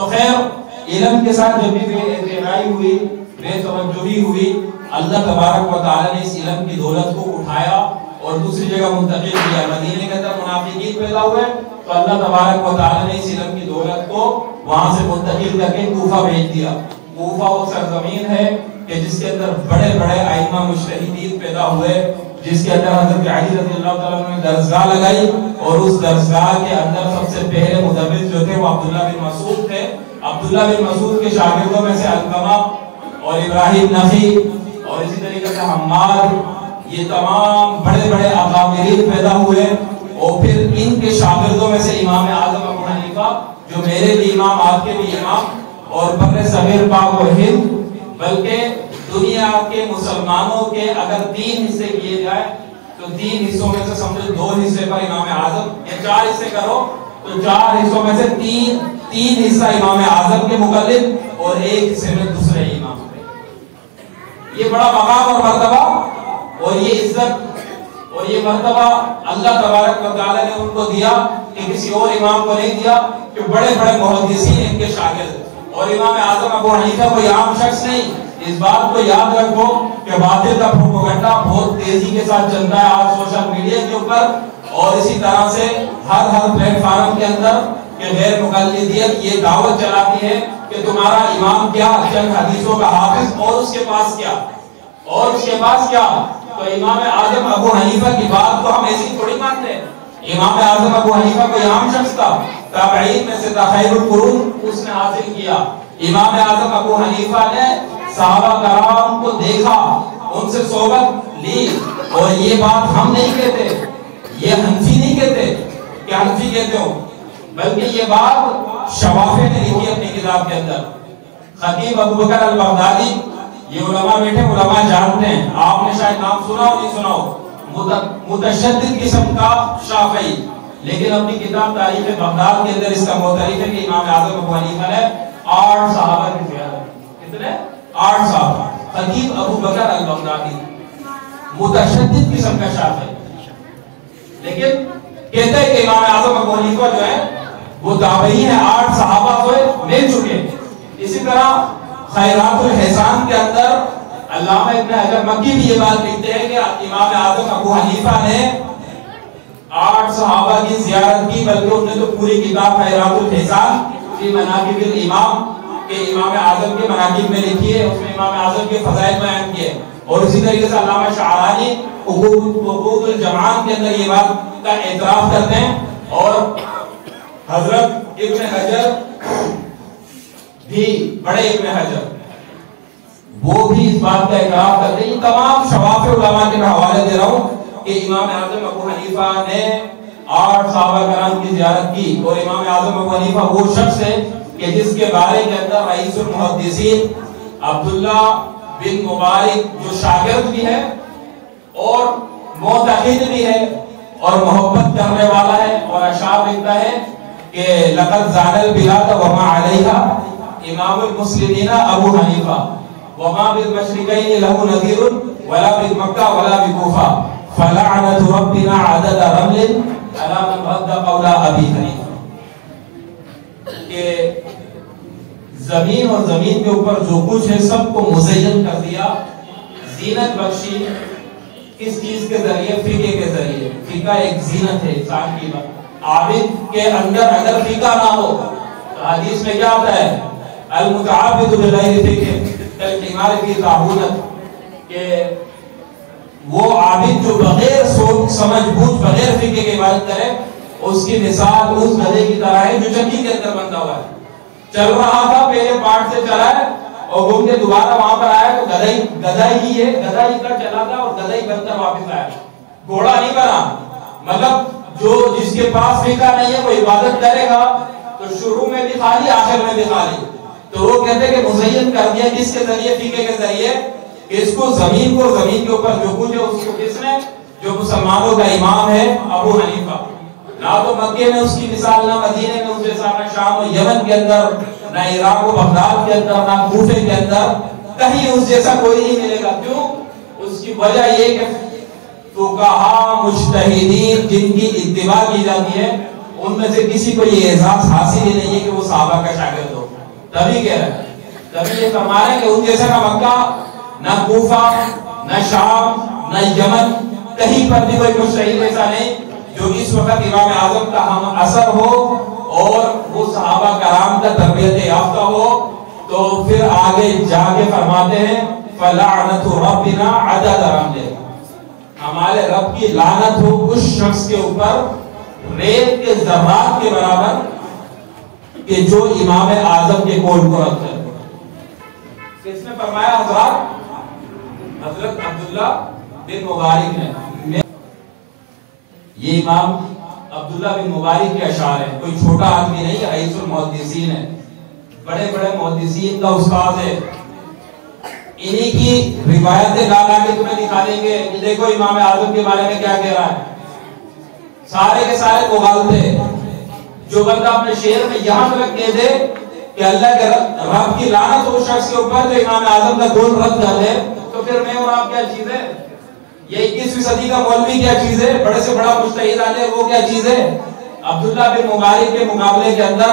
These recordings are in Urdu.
تو خیر علم کے ساتھ جب بھی بے اتحادی ہوئی، بے توجہی ہوئی، اللہ تبارک و تعالیٰ نے اس علم کی دولت کو اٹھایا اور دوسری جگہ منتقل کیا۔ مدینے کے اندر منافقین پیدا ہوئے تو اللہ تبارک و تعالیٰ نے اس علم کی دولت کو وہاں سے منتقل کر کے کوفہ بھیج دیا۔ کوفہ وہ سرزمین ہے کہ جس کے اندر بڑے بڑے ائمہ مجتہدین پیدا ہوئے، جس کے اندر حضرت علی رضی اللہ تعالیٰ نے درسگاہ لگائی، اور اس درسگاہ کے اندر سب سے پہلے مدرس جو تھے وہ عبداللہ بن مسعود تھے۔ عبداللہ بن مسعود کے شاگردوں میں سے علقمہ اور ابراہیم نخعی اور اسی طریقے سے حماد، یہ تمام بڑے بڑے اکابرین پیدا ہوئے۔ اور پھر ان کے شاگردوں میں سے امام اعظم ابو حنیفہ، جو میرے بھی امام، آپ کے بھی امام، اور بر صغیر پاک و ہند، بلکہ دنیا کے مسلمانوں کے اگر 3 حصے کیے جائے تو 3 حصوں میں سے سمجھو 2 حصے پر امام اعظم، یا 4 حصے کرو تو 4 حصوں میں سے 3 حصہ امام اعظم کے مقلد اور 1 حصے میں دوسرے امام۔ یہ بڑا مقام اور مرتبہ اور یہ عزت اور یہ مرتبہ اللہ تبارک و تعالیٰ نے ان کو دیا کہ کسی اور امام کو نہیں دیا، کہ بڑے بڑے محدثین ان کے شاگرد۔ اور امام اعظم ابو حنیفہ کوئی عام شخص نہیں۔ اس بات کو یاد رکھو کہ باطل کا پروپیگنڈا بہت تیزی کے ساتھ چلتا ہے آج سوشل میڈیا کے اوپر، اور اسی طرح سے ہر پلیٹ فارم کے اندر کہ غیر مقلدیت یہ دعوت چلاتی ہے کہ تمہارا امام کیا، چند حدیثوں کا حافظ، اور اس کے پاس کیا، اور اس کے پاس کیا۔ تو امام اعظم ابو حنیفہ کی بات کو ہم ایسی تھوڑی مانتے ہیں۔ امام اعظم ابو حنیفہ کوئی عام شخص تھا، تابعین میں سے خیر القرون اس نے حاصل کیا۔ امام اعظم ابو حنیفہ نے صحابہ کرام کو دیکھا، ان سے صحبت لی، اور یہ بات ہم نہیں کہتے، یہ حنفی نہیں کہتے کہ حنفی کہتے ہو، بلکہ یہ بات شوافی نے لکھی اپنی کتاب کے اندر۔ خطیب ابو بکر البغدادی، یہ علماء بیٹھے، علماء جانتے ہیں، آپ نے شاید نام سنا ہو نہیں سنا ہو، متشدد قسم کا شافعی، لیکن اپنی کتاب تاریخ بغداد کے اندر اس کا معترف ہے کہ امام اعظم ابو حنیفہ نے 8 صحابہ کی زیارت، کتنے؟ 8 صحابہ۔ خطیب ابو بکر البغدادی متشدد قسم کا شافعی، لیکن کہتے ہیں کہ امام اعظم ابو حنیفہ جو ہے وہ تابعی ہیں، 8 صحابہ ہوئے مل چکے۔ اسی طرح خیرات الحسان کے اندر علامہ ابن حجر مکی بھی یہ بات لکھتے ہیں کہ امام اعظم ابو حنیفہ نے 8 صحابہ کی زیارت کی، بلکہ انہوں نے تو پوری کتاب خیرات الحسان فی مناقب الامام کہ امام اعظم کے مناقب میں لکھی ہے، اس میں امام اعظم کے فضائل بیان کیے۔ اور اسی طریقے سے علامہ شعرانی عقود الجمعان کے اندر یہ بات کا اعتراف کرتے ہیں، اور حضرت ابن حجر بھی، بڑے ابن حجر، وہ بھی اس بات کا اعتراف کرتے ہیں۔ یہ تمام شواف علماء کے حوالے دے رہا ہوں کہ امام اعظم ابو حنیفہ نے 8 صحابہ کرام کی زیارت کی، اور امام اعظم ابو حنیفہ وہ شخص ہے کہ جس کے بارے کے اندر رئیس المحدثین عبداللہ بن مبارک جو شاگرد بھی ہے اور معتقد بھی ہے اور محبت کرنے والا ہے، اور اشعار لکھتا ہے کہ لقد زاد البلاد وما علیہا امام المسلمین ابو حنیفہ وما بالمشرقین له نذیر ولا بمکہ ولا بکوفہ فلعنت ربنا عدد رمل علی من رد قول ابی حنیفہ۔ کہ زمین اور زمین کے اوپر جو کچھ ہے سب کو مزین کر دیا، زینت بخشی، کس چیز کے ذریعے؟ فقہ کے ذریعے۔ فقہ ایک زینت ہے انسان کی، عابد کے اندر اگر فقہ نہ ہو تو حدیث میں کیا آتا ہے؟ المتعبد بغیر فقہ کالحمار فی طاحونۃ، کہ وہ عابد جو بغیر سوچ سمجھ بوجھ بغیر فقہ کی عبادت کرے، اس کی مثال اس گدھے کی طرح ہے جو چکی کے اندر بندھا ہوا ہے، چل رہا تھا، پہلے پارٹ سے چلا ہے اور گھوم کے دوبارہ وہاں پر آیا تو گدھا ہی ہے، گدھا ہی کا چلا تھا اور گدھا ہی بن کر واپس آیا، گھوڑا نہیں بنا۔ مطلب جو جس کے پاس فقہ نہیں ہے وہ عبادت کرے گا تو شروع میں بھی خالی، آخر میں بھی خالی۔ تو وہ کہتے ہیں کہ مزین کر دیا کس کے ذریعے؟ فقہ کے ذریعے، کہ اس کو زمین کے اوپر جو کچھ ہے اس کو کس نے؟ جو مسلمانوں کا امام ہے ابو حنیفہ۔ نہ تو مکے میں اس کی مثال، نہ مدینے میں اس جیسا، نہ شام و یمن کے اندر، نہ عراق و بغداد کے اندر، نہ کوفے کے اندر، کہیں اس جیسا کوئی نہیں ملے گا۔ کیوں؟ اس کی وجہ یہ کہ فقہاء مجتہدین جن کی اتباع کی جاتی ہے ان میں سے کسی کو یہ اعزاز حاصل ہی نہیں ہے کہ وہ صحابہ کا شاگرد ہو. تبھی کہہ رہے ہیں، تبھی یہ فرما رہے ہیں کہ ان جیسا نہ مکہ، نہ کوفہ، نہ شام، نہ یمن، کہیں پر بھی کوئی مجتہد ایسا نہیں جو اس وقت امام اعظم کا ہم اثر ہو اور وہ صحابہ کرام کا تربیت یافتہ ہو. تو پھر آگے جا کے فرماتے ہیں فَلَعْنَةُ رَبِّنَا عَدَدَ رَمْلِهِ، ہمارے رب کی لعنت ہو اس شخص کے اوپر ریت کے ذرات کے برابر کہ جو امام اعظم کے قول کو رد کرے. کس نے فرمایا حضرات؟ حضرت عبداللہ بن مبارک نے. یہ امام عبداللہ بن مبارک کے اشعار ہیں، کوئی چھوٹا آدمی نہیں، رئیس المحدثین ہے، بڑے بڑے محدثین کا استاد ہے. انہی کی روایتیں لا لا کے تمہیں دکھا دیں گے کہ دیکھو امام اعظم کے بارے میں کیا کہہ رہا ہے. سارے کے سارے مغالطے. جو بندہ اپنے شعر میں یہاں تک کہہ دے کہ اللہ کے رب کی لعنت ہو شخص کے اوپر جو امام اعظم کا قول رد کر دے، تو پھر میں اور آپ کیا چیز ہے؟ یہ 21ویں صدی کا مولوی کیا چیز ہے؟ بڑے سے بڑا مجتہد آ جائے وہ کیا چیز ہے؟ عبداللہ بن مبارک کے مقابلے کے اندر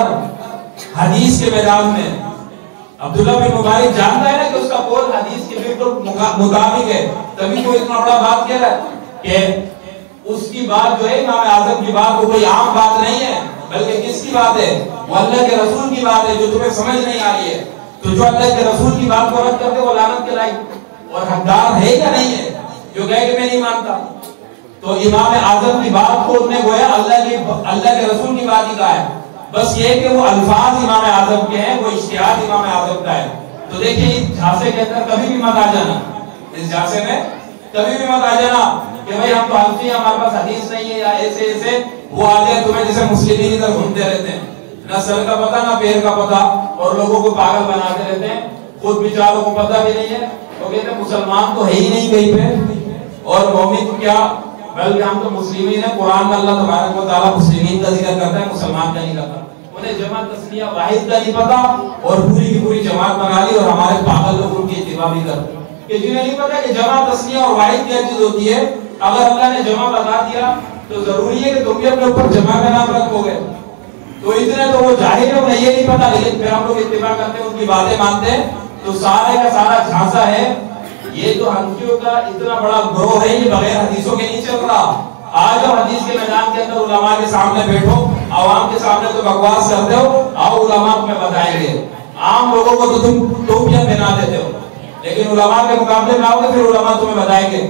حدیث کے میدان میں عبداللہ بن مبارک جانتا ہے نا کہ اس کا قول حدیث کے بالکل مطابق ہے، تبھی تو اتنا بڑا بات کہہ رہا ہے کہ اس کی بات جو ہے امام اعظم کی بات وہ کوئی عام بات نہیں ہے، بلکہ کس کی بات ہے؟ وہ اللہ کے رسول کی بات ہے جو تمہیں سمجھ نہیں آ رہی ہے. تو جو اللہ کے رسول کی بات کو رد کرتے وہ لعنت کے لائق اور حقدار ہے یا نہیں ہے جو کہے کہ میں نہیں مانتا؟ تو امام اعظم کی بات کو انہوں نے گویا اللہ کے رسول کی بات ہی کہا ہے. بس یہ کہ وہ الفاظ امام اعظم کے ہیں، وہ اجتہاد امام اعظم کا ہے. تو دیکھیں اس جھانسے کے اندر کبھی بھی مت آ جانا، اس جھانسے میں کبھی بھی مت آ جانا کہ بھئی ہم تو حنفی ہیں، ہمارے پاس حدیث نہیں ہے یا ایسے ایسے. وہ آ جائے تمہیں جیسے مسلمین ادھر گھومتے رہتے ہیں، نہ سر کا پتہ نہ پیر کا پتہ، اور لوگوں کو پاگل بناتے رہتے ہیں، خود بیچاروں کو پتہ بھی نہیں ہے. تو کہتے ہیں مسلمان تو ہے ہی نہیں کہیں پہ، اور مومن کیا بلکہ ہم تو مسلمین ہیں. قرآن میں اللہ تبارک و تعالیٰ مسلمین کا ذکر کرتا ہے، مسلمان کا نہیں کرتا. انہیں جمع تسمیہ واحد کا نہیں پتا اور پوری کی پوری جماعت بنا لی، اور ہمارے پاگل لوگ ان کی اتباع بھی کرتے ہیں کہ جنہیں نہیں پتا کہ جمع تسمیہ اور واحد کیا چیز ہوتی ہے. اگر اللہ نے جمع بتا دیا تو ضروری ہے کہ تم بھی اپنے اوپر جمع کا نام رکھو گے. تو اتنے تو وہ جاہل ہے، انہیں یہ نہیں پتا، لیکن پھر ہم لوگ اتباع کرتے ہیں، ان کی باتیں مانتے ہیں. تو سارے کا سارا جھانسا ہے. یہ جو حنفیوں کا اتنا بڑا گروہ ہے یہ بغیر حدیثوں کے نہیں چل رہا. آج ہم حدیث کے میدان کے اندر علماء کے سامنے بیٹھو، عوام کے سامنے تو بکواس کرتے ہو، آؤ علماء تمہیں بتائیں گے. عام لوگوں کو تو تم ٹوپیاں پہنا دیتے ہو، لیکن علماء کے مقابلے میں آؤ گے پھر علماء تمہیں بتائیں گے.